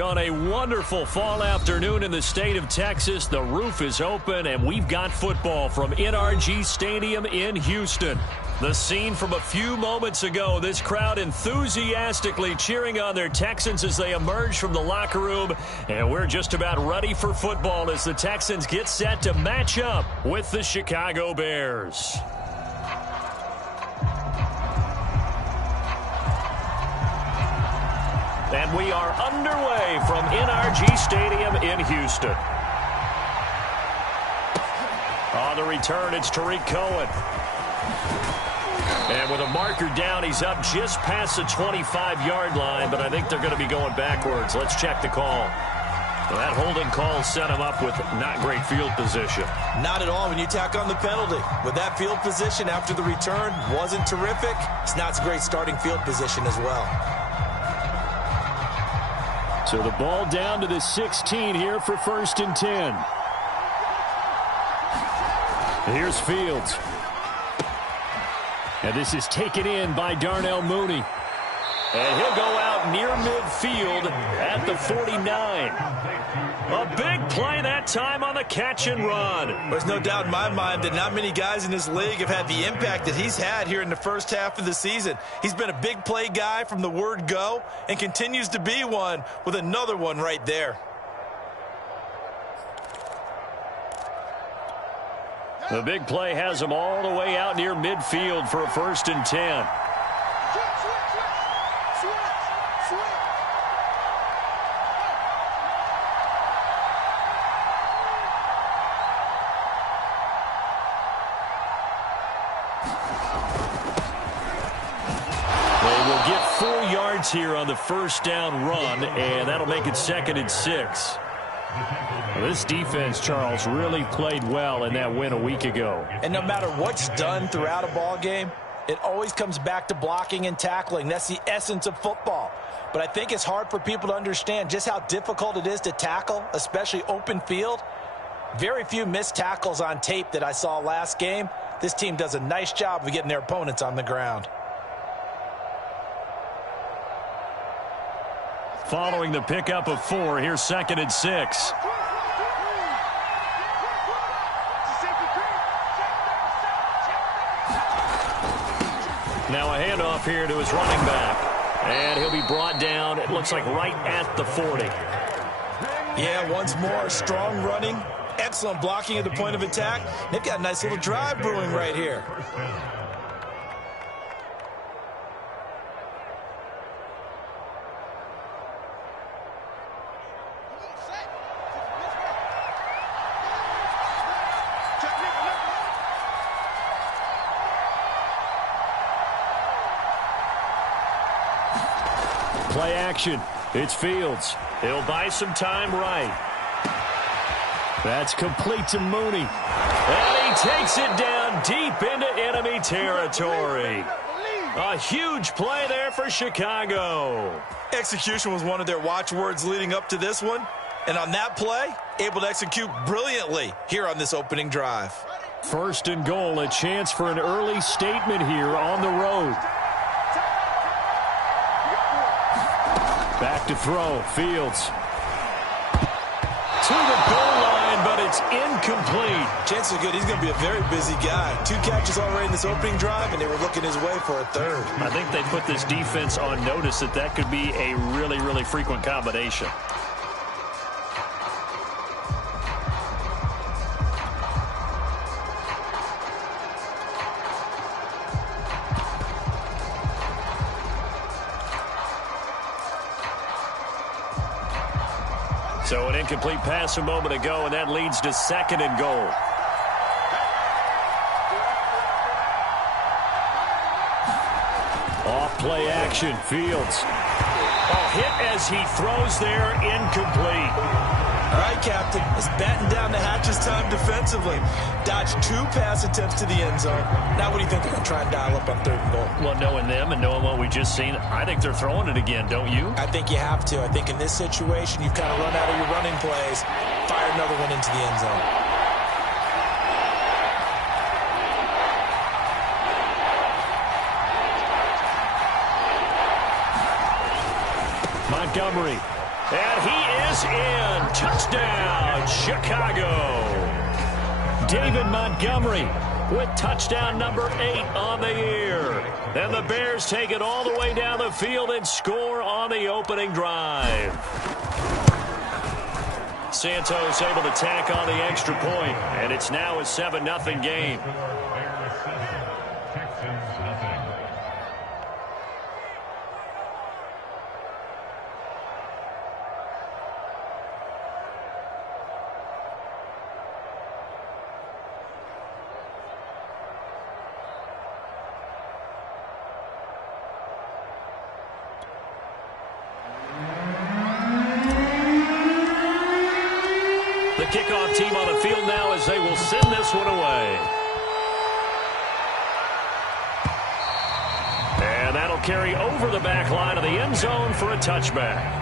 On a wonderful fall afternoon in the state of Texas, the roof is open, and we've got football from NRG Stadium in Houston. The scene from a few moments ago, this crowd enthusiastically cheering on their Texans as they emerge from the locker room, and we're just about ready for football as the Texans get set to match up with the Chicago Bears. And we are underway from NRG Stadium in Houston. On the return, it's Tariq Cohen. And with a marker down, he's up just past the 25-yard line, but I think they're going to be going backwards. Let's check the call. Well, that holding call set him up with not great field position. Not at all when you tack on the penalty. With that field position after the return wasn't terrific, it's not a great starting field position as well. So the ball down to the 16 here for 1st and 10. Here's Fields. And this is taken in by Darnell Mooney. And he'll go out near midfield at the 49. A big play that time on the catch and run. There's no doubt in my mind that not many guys in this league have had the impact that he's had here in the first half of the season. He's been a big play guy from the word go and continues to be one with another one right there. The big play has him all the way out near midfield for a 1st and 10. Here on the first down run, and that'll make it 2nd and 6. Well, this defense, Charles, really played well in that win a week ago. And no matter what's done throughout a ball game, it always comes back to blocking and tackling. That's the essence of football. But I think it's hard for people to understand just how difficult it is to tackle, especially open field. Very few missed tackles on tape that I saw last game. This team does a nice job of getting their opponents on the ground. Following the pickup of 4, here's 2nd and 6. Now a handoff here to his running back. And he'll be brought down, it looks like right at the 40. Yeah, once more, strong running, excellent blocking at the point of attack. They've got a nice little drive brewing right here. Play action. It's Fields. He'll buy some time right. That's complete to Mooney. And he takes it down deep into enemy territory. A huge play there for Chicago. Execution was one of their watchwords leading up to this one. And on that play, able to execute brilliantly here on this opening drive. 1st and goal, a chance for an early statement here on the road. Back to throw, Fields. To the goal line, but it's incomplete. Chances are good he's going to be a very busy guy. 2 catches already in this opening drive, and they were looking his way for a 3rd. I think they put this defense on notice that could be a really, really frequent combination. So an incomplete pass a moment ago, and that leads to 2nd and goal. Off play action, Fields. Hit as he throws there, incomplete. All right, Captain, it's batten down the hatches time defensively. Dodged 2 pass attempts to the end zone. Now what do you think they're going to try and dial up on 3rd and goal? Well, knowing them and knowing what we just seen, I think they're throwing it again, don't you? I think you have to. I think in this situation, you've kind of run out of your running plays. Fire another one into the end zone. Montgomery. And he is in. Touchdown, Chicago. David Montgomery with touchdown number 8 on the year. And the Bears take it all the way down the field and score on the opening drive. Santos able to tack on the extra point, and it's now a 7-0 game. The kickoff team on the field now as they will send this one away. And that'll carry over the back line of the end zone for a touchback.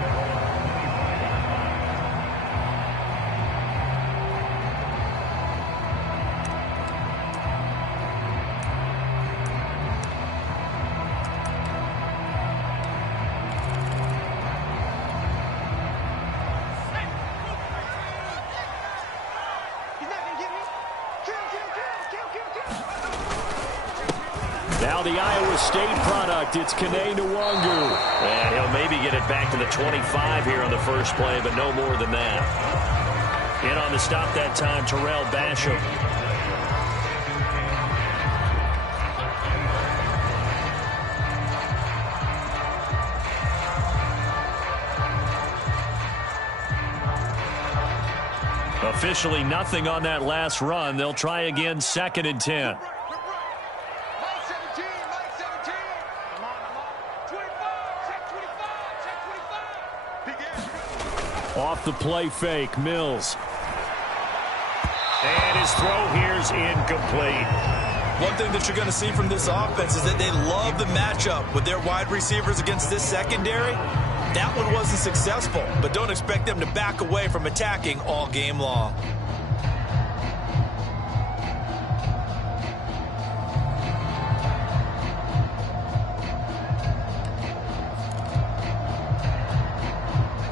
Now the Iowa State product, it's Kene Nwangu. And he'll maybe get it back to the 25 here on the first play, but no more than that. In on the stop that time, Terrell Basham. Officially nothing on that last run. They'll try again, 2nd and 10. Off the play fake, Mills. And his throw here's incomplete. One thing that you're going to see from this offense is that they love the matchup with their wide receivers against this secondary. That one wasn't successful, but don't expect them to back away from attacking all game long.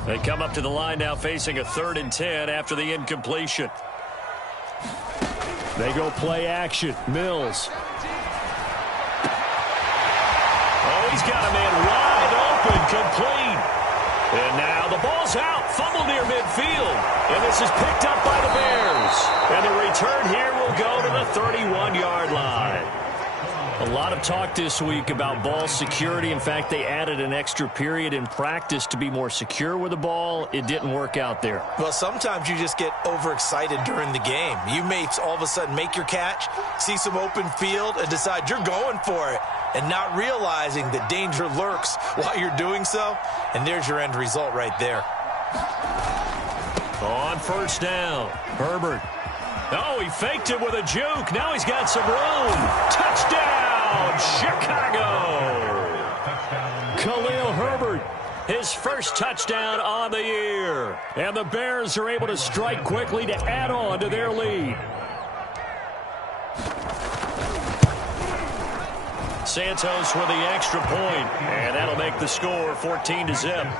They come up to the line now facing a 3rd and 10 after the incompletion. They go play action. Mills. Oh, he's got a man wide open, complete. And now the ball's out, fumble near midfield. And this is picked up by the Bears. And the return here will go to the 31-yard line. A lot of talk this week about ball security. In fact, they added an extra period in practice to be more secure with the ball. It didn't work out there. Well, sometimes you just get overexcited during the game. You may all of a sudden make your catch, see some open field, and decide you're going for it, and not realizing that danger lurks while you're doing so. And there's your end result right there. On first down, Herbert. Oh, he faked it with a juke. Now he's got some room. Touchdown, Chicago. Khalil Herbert, his first touchdown on the year. And the Bears are able to strike quickly to add on to their lead. Santos with the extra point, and that'll make the score 14-0.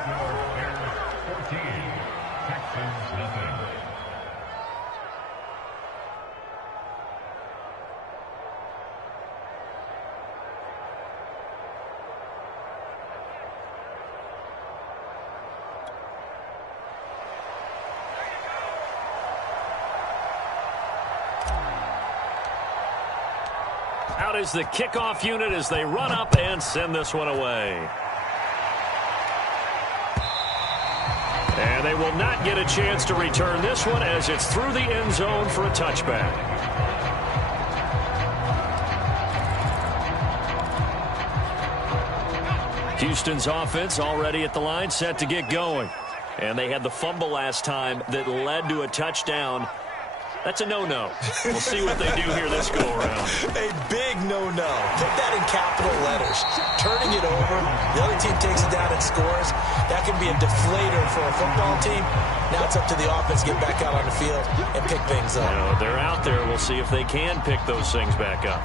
Out is the kickoff unit as they run up and send this one away. And they will not get a chance to return this one as it's through the end zone for a touchback. Houston's offense already at the line, set to get going. And they had the fumble last time that led to a touchdown. That's a no-no. We'll see what they do here this go-around. A big no-no. Put that in capital letters. Turning it over, the other team takes it down and scores. That can be a deflator for a football team. Now it's up to the offense to get back out on the field and pick things up. You know, they're out there. We'll see if they can pick those things back up.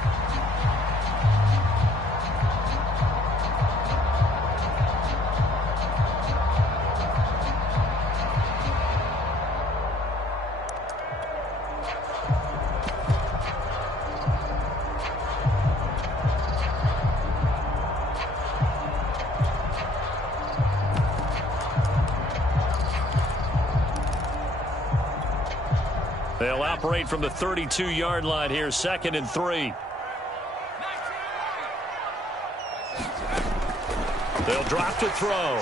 They'll operate from the 32-yard line here, 2nd and 3. They'll drop to throw.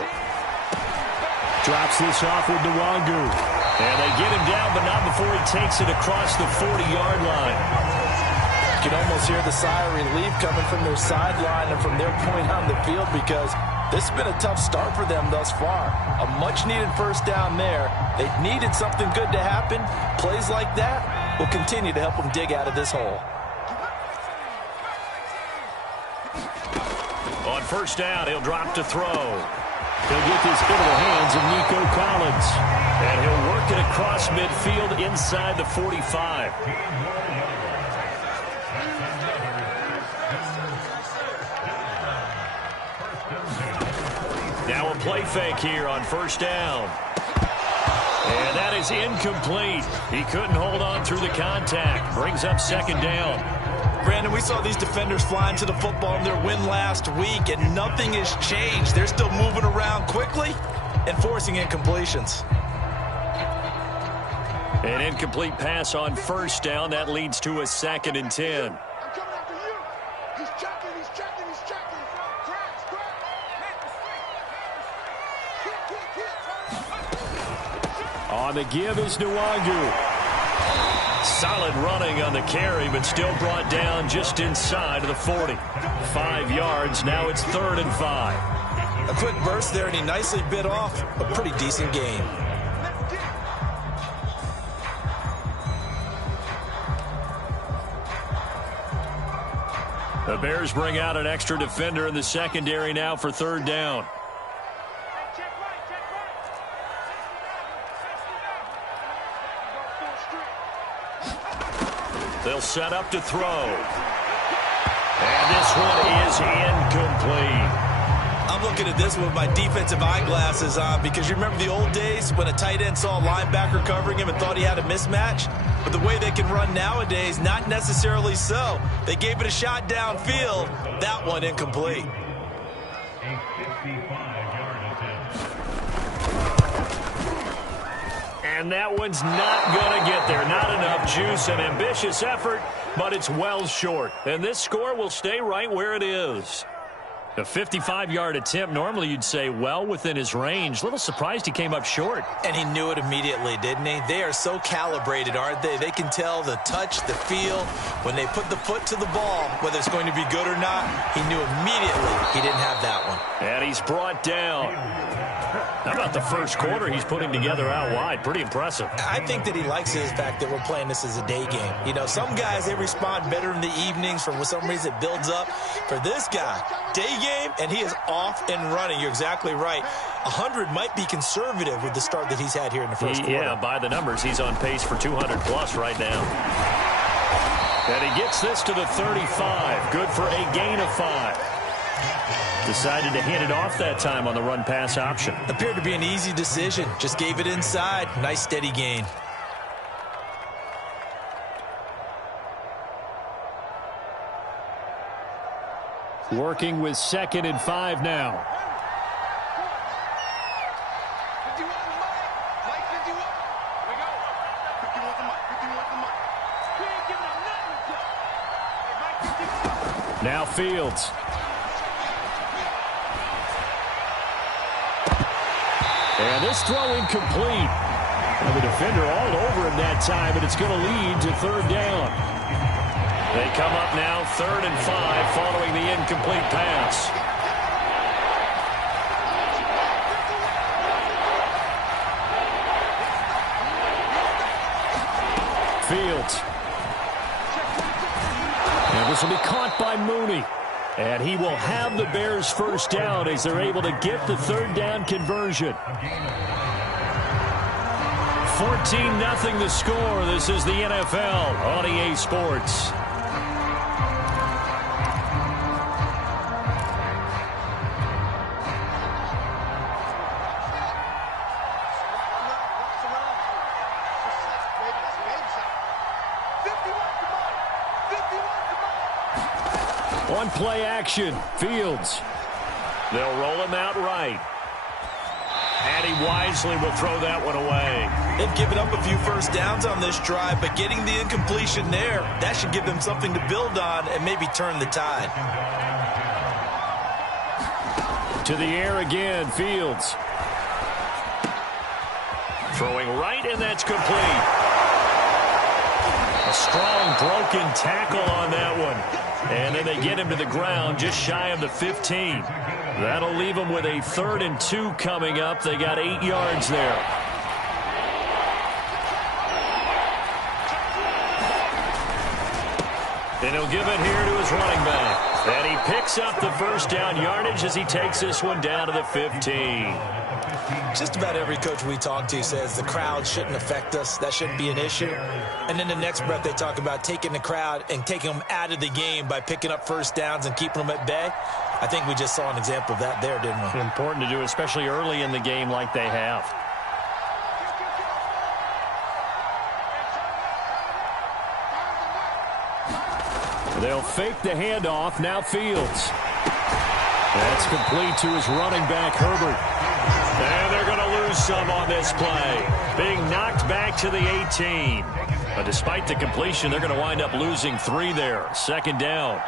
Drops this off with Nwangu. And they get him down, but not before he takes it across the 40-yard line. You can almost hear the sigh of relief coming from their sideline and from their point on the field, because this has been a tough start for them thus far. A much-needed first down there. They needed something good to happen. Plays like that will continue to help them dig out of this hole. On first down, he'll drop to throw. He'll get this into the hands of Nico Collins. And he'll work it across midfield inside the 45. Now a play fake here on first down. And that is incomplete. He couldn't hold on through the contact. Brings up 2nd down. Brandon, we saw these defenders flying to the football in their win last week, and nothing has changed. They're still moving around quickly and forcing incompletions. An incomplete pass on first down. That leads to a 2nd and 10. I'm coming after you. He's checking. On the give is Nwangu. Solid running on the carry, but still brought down just inside of the 40. 5 yards. Now it's 3rd and 5. A quick burst there, and he nicely bit off a pretty decent gain. The Bears bring out an extra defender in the secondary now for 3rd down. They'll set up to throw. And this one is incomplete. I'm looking at this one with my defensive eyeglasses on, because you remember the old days when a tight end saw a linebacker covering him and thought he had a mismatch? But the way they can run nowadays, not necessarily so. They gave it a shot downfield. That one incomplete. And that one's not going to get there. Not enough juice. An ambitious effort, but it's well short. And this score will stay right where it is. A 55-yard attempt, normally you'd say well within his range. Little surprised he came up short. And he knew it immediately, didn't he? They are so calibrated, aren't they? They can tell the touch, the feel. When they put the foot to the ball, whether it's going to be good or not, he knew immediately he didn't have that one. And he's brought down. How about the first quarter he's putting together out wide? Pretty impressive. I think that he likes the fact that we're playing this as a day game. You know, some guys, they respond better in the evenings. For some reason, it builds up. For this guy, day game, and he is off and running. You're exactly right. 100 might be conservative with the start that he's had here in the first quarter. Yeah, by the numbers, he's on pace for 200-plus right now. And he gets this to the 35. Good for a gain of 5. Decided to hand it off that time on the run-pass option. Appeared to be an easy decision. Just gave it inside. Nice, steady gain. Working with 2nd and 5 now. Now Fields. And this throw incomplete. And the defender all over him that time, but it's going to lead to 3rd down. They come up now 3rd and 5 following the incomplete pass. Fields. And this will be caught by Mooney. And he will have the Bears first down as they're able to get the 3rd down conversion. 14-0 the score. This is the NFL on EA Sports. On play action, Fields. They'll roll him out right. And he wisely will throw that one away. They've given up a few first downs on this drive, but getting the incompletion there, that should give them something to build on and maybe turn the tide. To the air again, Fields. Throwing right, and that's complete. A strong broken tackle on that one. And then they get him to the ground just shy of the 15. That'll leave them with a 3rd and 2 coming up. They got 8 yards there. And he'll give it here to his running back. And he picks up the first down yardage as he takes this one down to the 15. Just about every coach we talk to says the crowd shouldn't affect us. That shouldn't be an issue. And then the next breath they talk about taking the crowd and taking them out of the game by picking up first downs and keeping them at bay. I think we just saw an example of that there, didn't we? Important to do, especially early in the game like they have. They'll fake the handoff. Now Fields. That's complete to his running back, Herbert. And they're going to lose some on this play. Being knocked back to the 18. But despite the completion, they're going to wind up losing 3 there. 2nd down.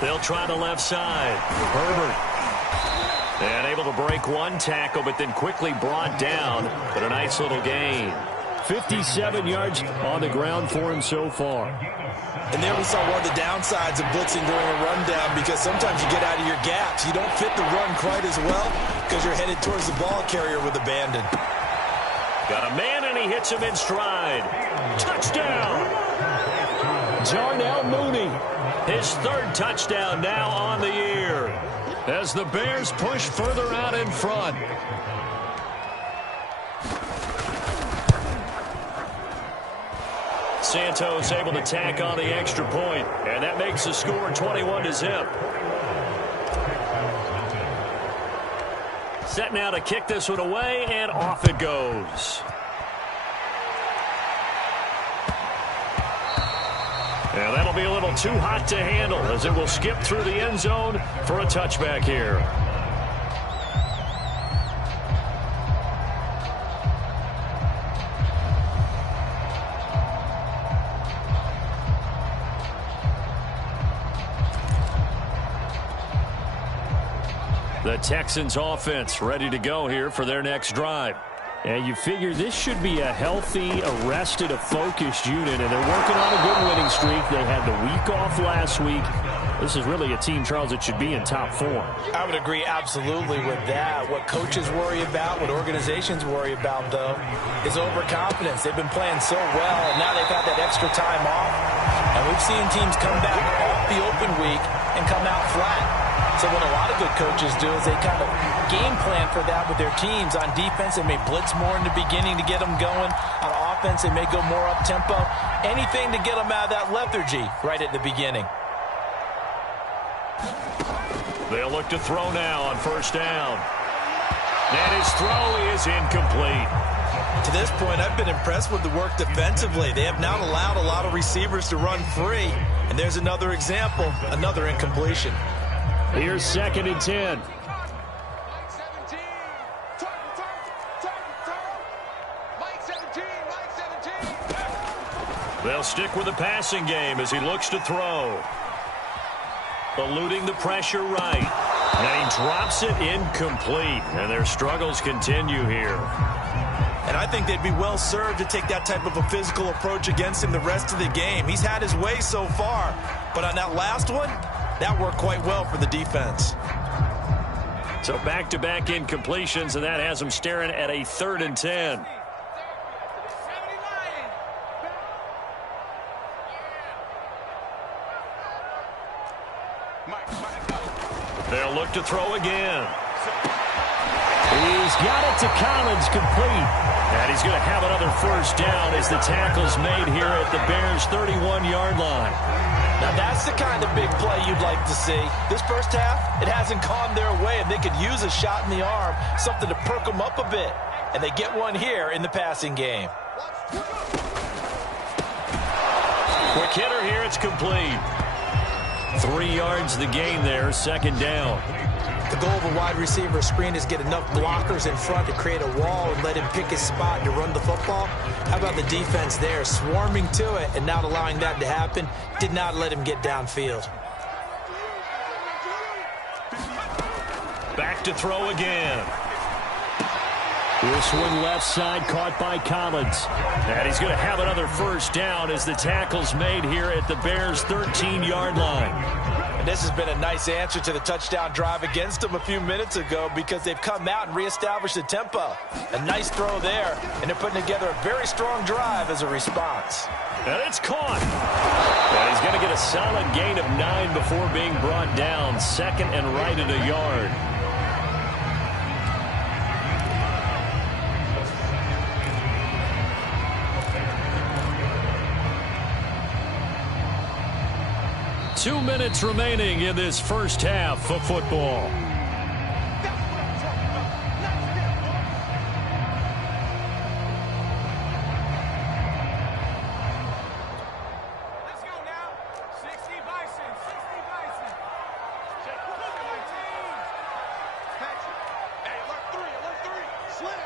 They'll try the left side. Herbert. And able to break one tackle, but then quickly brought down. But a nice little gain. 57 yards on the ground for him so far. And there we saw one of the downsides of blitzing during a rundown, because sometimes you get out of your gaps. You don't fit the run quite as well because you're headed towards the ball carrier with abandon. Got a man, and he hits him in stride. Touchdown! Jarnell Mooney. His 3rd touchdown now on the year as the Bears push further out in front. Santos able to tack on the extra point, and that makes the score 21-0. Set now to kick this one away, and off it goes. And that'll be a little too hot to handle as it will skip through the end zone for a touchback here. The Texans offense ready to go here for their next drive. And you figure this should be a healthy, arrested, a focused unit, and they're working on a good winning streak. They had the week off last week. This is really a team, Charles, that should be in top form. I would agree absolutely with that. What coaches worry about, what organizations worry about, though, is overconfidence. They've been playing so well, and now they've had that extra time off. And we've seen teams come back off the open week and come out flat. So what a lot of good coaches do is they kind of game plan for that with their teams. On defense, they may blitz more in the beginning to get them going. On offense, they may go more up-tempo. Anything to get them out of that lethargy right at the beginning. They'll look to throw now on 1st down. And his throw is incomplete. To this point, I've been impressed with the work defensively. They have not allowed a lot of receivers to run free. And there's another example, another incompletion. Here's 2nd and 10. They'll stick with the passing game as he looks to throw. Eluding the pressure right. And he drops it incomplete. And their struggles continue here. And I think they'd be well served to take that type of a physical approach against him the rest of the game. He's had his way so far. But on that last one, that worked quite well for the defense. So back-to-back incompletions, and that has them staring at a 3rd and 10. They'll look to throw again. He's got it to Collins, complete. And he's going to have another 1st down as the tackle's made here at the Bears' 31-yard line. Now, that's the kind of big play you'd like to see. This first half, it hasn't gone their way, and they could use a shot in the arm, something to perk them up a bit. And they get one here in the passing game. Quick hitter here, it's complete. 3 yards the gain there, second down. The goal of a wide receiver screen is get enough blockers in front to create a wall and let him pick his spot to run the football. How about the defense there, swarming to it and not allowing that to happen? Did not let him get downfield. Back to throw again. This one left side caught by Collins. And he's going to have another first down as the tackle's made here at the Bears' 13-yard line. And this has been a nice answer to the touchdown drive against them a few minutes ago because they've come out and reestablished the tempo. A nice throw there, and they're putting together a very strong drive as a response. And it's caught. And he's going to get a solid gain of 9 before being brought down. Second and right at a yard. Two minutes remaining in this first half of football. Let's go now. 60 Bison, 60 Bison. Hey, alert 3. Slam.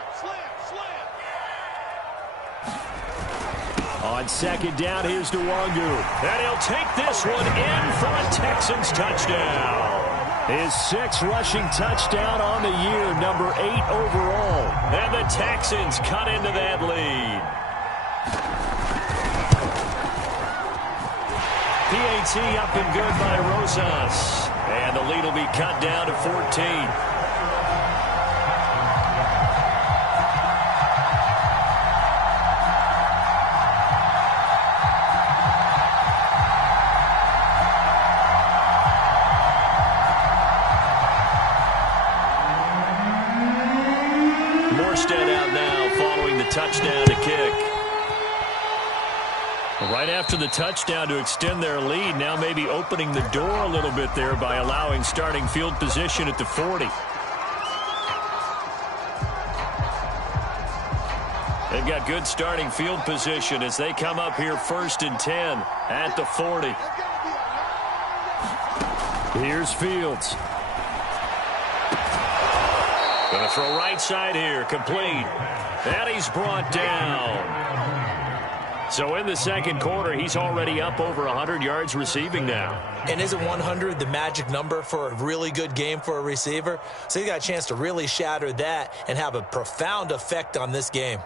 On second down, here's Nwangu. And he'll take this one in for a Texans touchdown. His 6th rushing touchdown on the year, number 8 overall. And the Texans cut into that lead. PAT up and good by Rosas. And the lead will be cut down to 14. Out now following the touchdown to kick. Right after the touchdown to extend their lead, now maybe opening the door a little bit there by allowing starting field position at the 40. They've got good starting field position as they come up here 1st and 10 at the 40. Here's Fields. Going to throw right side here, complete. And he's brought down. So in the second quarter, he's already up over 100 yards receiving now. And isn't 100 the magic number for a really good game for a receiver? So he got a chance to really shatter that and have a profound effect on this game.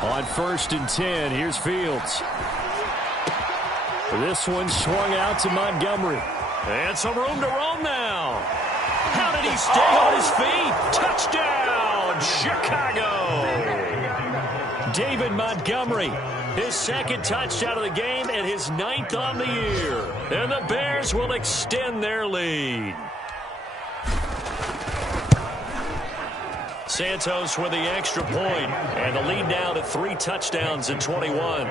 On 1st and 10, here's Fields. This one swung out to Montgomery. And some room to roam now. How did he stay on his feet? Touchdown, Chicago. David Montgomery, his 2nd touchdown of the game and his 9th on the year. And the Bears will extend their lead. Santos with the extra point. And the lead now to 3 touchdowns in 21.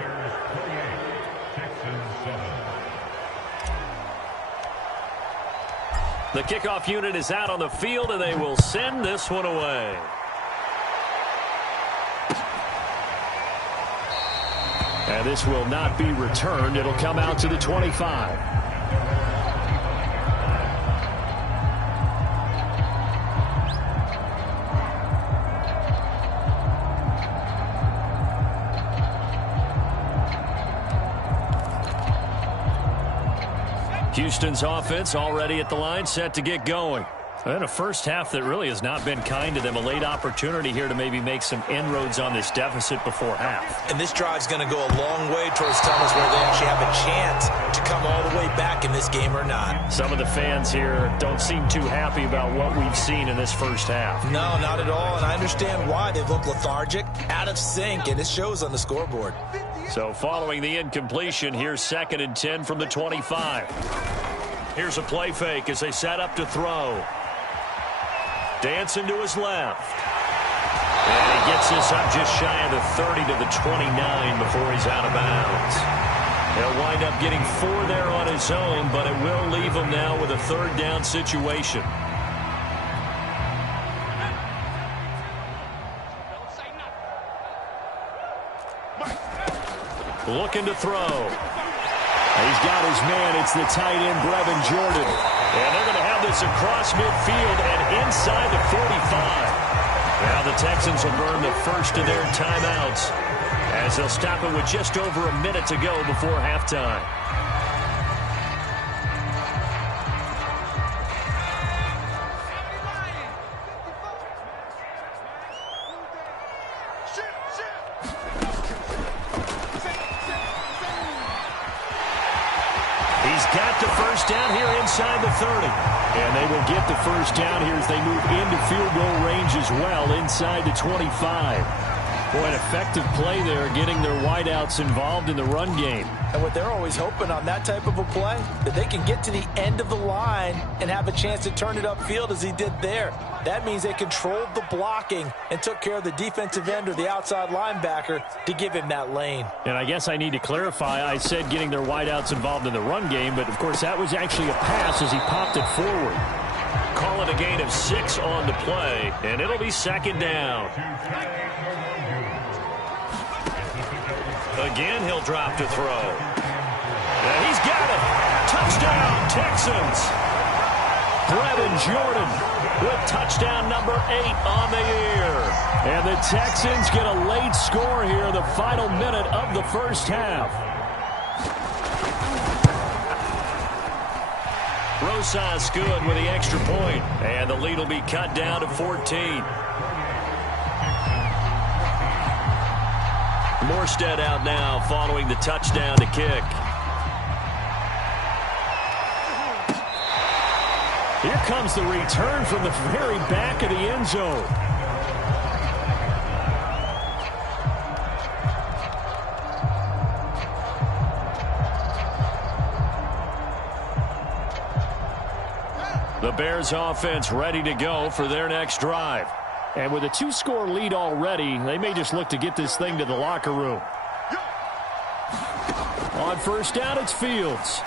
The kickoff unit is out on the field, and they will send this one away. And this will not be returned. It'll come out to the 25. Houston's offense already at the line, set to get going. And a first half that really has not been kind to them. A late opportunity here to maybe make some inroads on this deficit before half. And this drive's going to go a long way towards telling us where they actually have a chance to come all the way back in this game or not. Some of the fans here don't seem too happy about what we've seen in this first half. No, not at all. And I understand why. They've looked lethargic, out of sync, and it shows on the scoreboard. So following the incompletion, here's 2nd and 10 from the 25. Here's a play fake as they set up to throw. Dancing to his left. And he gets this up just shy of the 30 to the 29 before he's out of bounds. He'll wind up getting 4 there on his own, but it will leave him now with a 3rd down situation. looking to throw. He's got his man. It's the tight end, Brevin Jordan. And they're going to have this across midfield and inside the 45. Now the Texans will burn the first of their timeouts as they'll stop it with just over a minute to go before halftime. He's got the first down here inside the 30. And they will get the first down here as they move into field goal range as well inside the 25. Boy, an effective play there, getting their wideouts involved in the run game. And what they're always hoping on that type of a play, that they can get to the end of the line and have a chance to turn it upfield as he did there. That means they controlled the blocking and took care of the defensive end or the outside linebacker to give him that lane. And I guess I need to clarify, I said getting their wideouts involved in the run game, but of course that was actually a pass as he popped it forward. Call it a gain of 6 on the play, and it'll be second down. Again, he'll drop to throw. And he's got it. Touchdown, Texans. Brevin Jordan with touchdown number 8 on the year. And the Texans get a late score here, the final minute of the first half. Rosas good with the extra point. And the lead will be cut down to 14. Morstead out now following the touchdown to kick. Here comes the return from the very back of the end zone. The Bears offense ready to go for their next drive. And with a 2-score lead already, they may just look to get this thing to the locker room. On first down, it's Fields.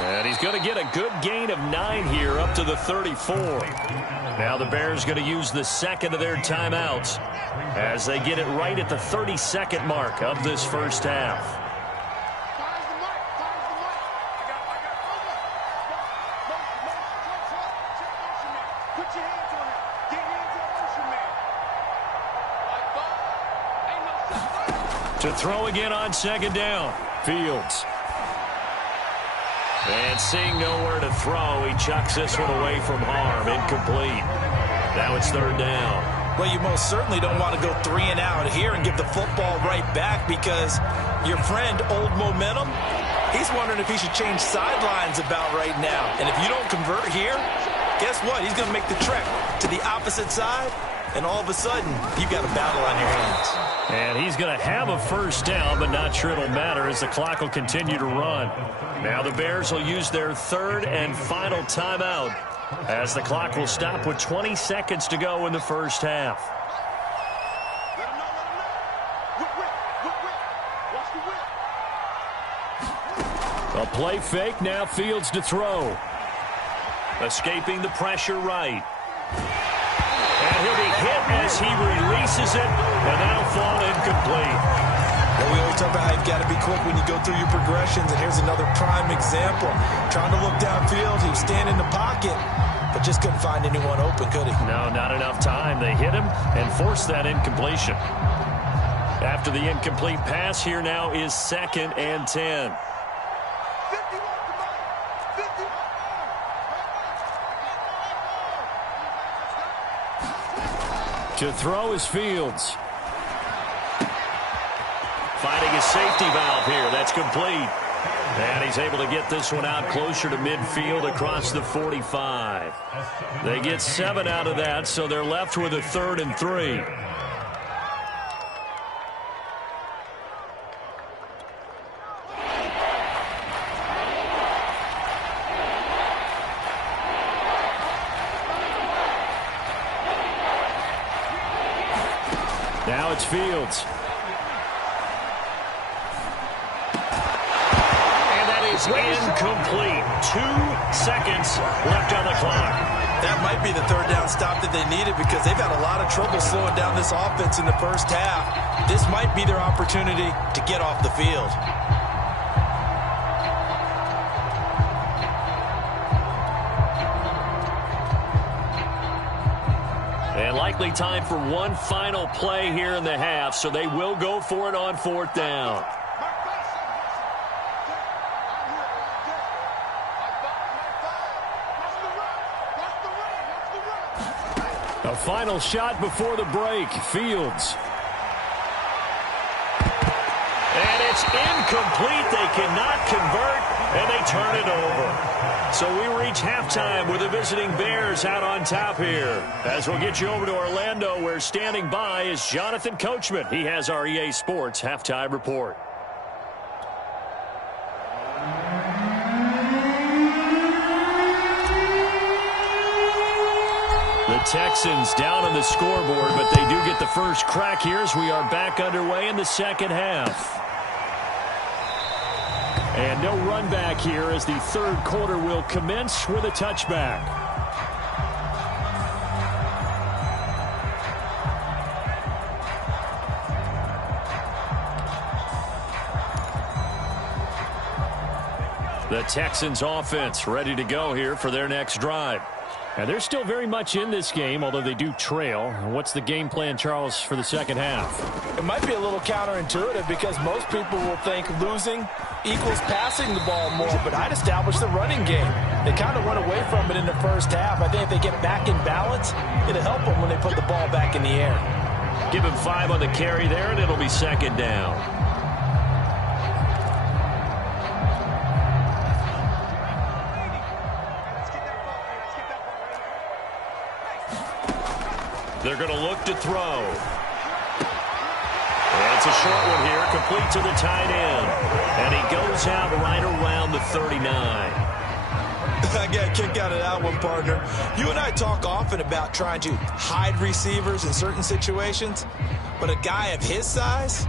And he's going to get a good gain of 9 here up to the 34. Now the Bears going to use the second of their timeouts as they get it right at the 32nd mark of this first half. To throw again on second down. Fields. And seeing nowhere to throw, he chucks this one away from harm. Incomplete. Now it's third down. Well, you most certainly don't want to go 3 and out here and give the football right back because your friend, Old Momentum, he's wondering if he should change sidelines about right now. And if you don't convert here, guess what? He's going to make the trek to the opposite side. And all of a sudden, you've got a battle on your hands. And he's going to have a first down, but not sure it'll matter as the clock will continue to run. Now the Bears will use their third and final timeout as the clock will stop with 20 seconds to go in the first half. A play fake, now Fields to throw. Escaping the pressure right. And he'll be hit as he releases it, and that'll fall incomplete. Well, we always talk about how you've got to be quick when you go through your progressions, and here's another prime example. Trying to look downfield, he was standing in the pocket, but just couldn't find anyone open, could he? No, not enough time. They hit him and forced that incompletion. After the incomplete pass, here now is 2nd and 10. To throw is Fields. Finding his safety valve here. That's complete. And he's able to get this one out closer to midfield across the 45. They get 7 out of that, so they're left with a 3rd and 3. Now it's Fields. And that is incomplete. 2 seconds left on the clock. That might be the third down stop that they needed because they've had a lot of trouble slowing down this offense in the first half. This might be their opportunity to get off the field. And likely time for one final play here in the half, so they will go for it on fourth down. A final shot before the break. Fields. And it's incomplete. They cannot convert, and they turn it over. So we reach halftime with the visiting Bears out on top here. As we'll get you over to Orlando, where standing by is Jonathan Coachman. He has our EA Sports halftime report. The Texans down on the scoreboard, but they do get the first crack here as we are back underway in the second half. And no run back here as the third quarter will commence with a touchback. The Texans offense ready to go here for their next drive. And they're still very much in this game, although they do trail. What's the game plan, Charles, for the second half? It might be a little counterintuitive because most people will think losing equals passing the ball more, but I'd establish the running game. They kind of went away from it in the first half. I think if they get back in balance, it'll help them when they put the ball back in the air. Give him 5 on the carry there, and it'll be second down. They're going to look to throw. And it's a short one here, complete to the tight end. And he goes out right around the 39. I got a kick out of that one, partner. You and I talk often about trying to hide receivers in certain situations, but a guy of his size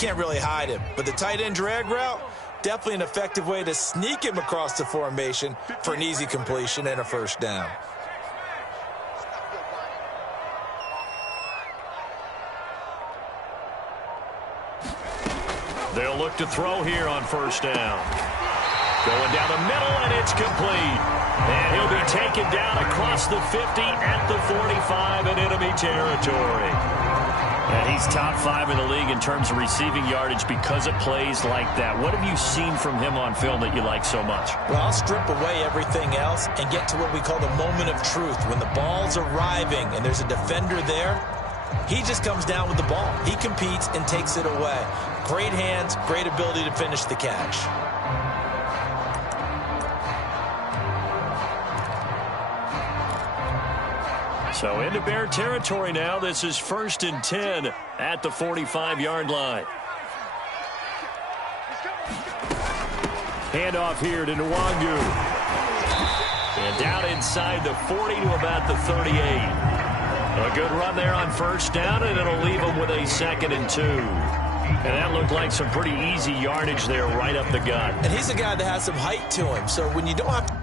can't really hide him. But the tight end drag route, definitely an effective way to sneak him across the formation for an easy completion and a first down. They'll look to throw here on first down. Going down the middle, and it's complete. And he'll be taken down across the 50 at the 45 in enemy territory. And he's top 5 in the league in terms of receiving yardage because of plays like that. What have you seen from him on film that you like so much? Well, I'll strip away everything else and get to what we call the moment of truth. When the ball's arriving and there's a defender there, he just comes down with the ball. He competes and takes it away. Great hands, great ability to finish the catch. So into Bear territory now. This is 1st and 10 at the 45-yard line. Handoff here to Nwangu. And down inside the 40 to about the 38. A good run there on first down, and it'll leave them with a 2nd and 2. And that looked like some pretty easy yardage there right up the gut. And he's a guy that has some height to him, so when you don't have to...